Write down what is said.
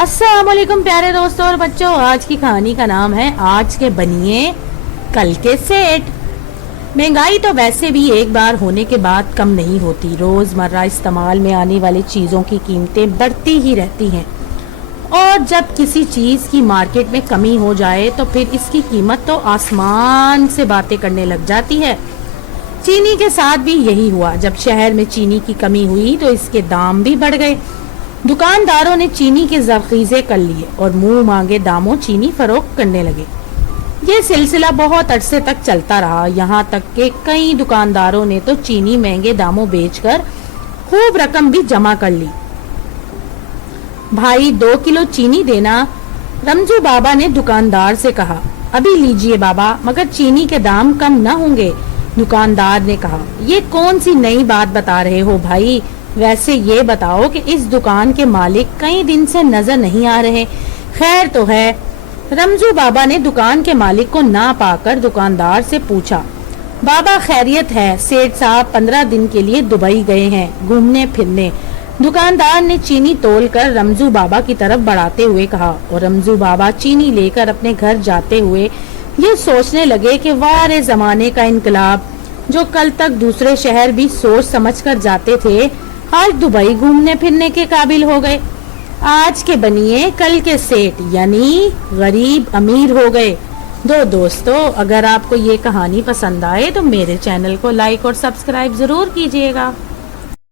अस्सलाम वालेकुम प्यारे दोस्तों और बच्चों, आज की कहानी का नाम है आज के बनिए कल के सेठ। महंगाई तो वैसे भी एक बार होने के बाद कम नहीं होती। रोजमर्रा इस्तेमाल में आने वाली चीजों की कीमतें बढ़ती ही रहती हैं और जब किसी चीज की मार्केट में कमी हो जाए तो फिर इसकी कीमत तो आसमान से बातें करने लग जाती है। चीनी के साथ भी यही हुआ। जब शहर में चीनी की कमी हुई तो इसके दाम भी बढ़ गए। दुकानदारों ने चीनी के जखीजे कर लिए और मुंह मांगे दामों चीनी फरोख्त करने लगे। ये सिलसिला बहुत अरसे तक चलता रहा, यहाँ तक कि कई दुकानदारों ने तो चीनी महंगे दामों बेचकर खूब रकम भी जमा कर ली। भाई 2 किलो चीनी देना, रमजू बाबा ने दुकानदार से कहा। अभी लीजिए बाबा, मगर चीनी के दाम कम न होंगे। दुकानदार ने कहा, ये कौन सी नई बात बता रहे हो भाई? वैसे ये बताओ कि इस दुकान के मालिक कई दिन से नजर नहीं आ रहे। खैर तो है। रमजू बाबा ने दुकान के मालिक को ना पाकर दुकानदार से पूछा। बाबा खैरियत है, सेठ साहब 15 दिन के लिए दुबई गए हैं घूमने फिरने। दुकानदार ने चीनी तोलकर रमजू बाबा की तरफ बढ़ाते हुए कहा और रमजू बाबा चीनी लेकर अपने घर जाते हुए ये सोचने लगे कि वाह रे जमाने का इनकलाब, जो कल तक दूसरे शहर भी सोच समझ कर जाते थे आज दुबई घूमने फिरने के काबिल हो गए। आज के बनिए कल के सेठ, यानी गरीब अमीर हो गए। दोस्तों, अगर आपको ये कहानी पसंद आए तो मेरे चैनल को लाइक और सब्सक्राइब जरूर कीजिएगा।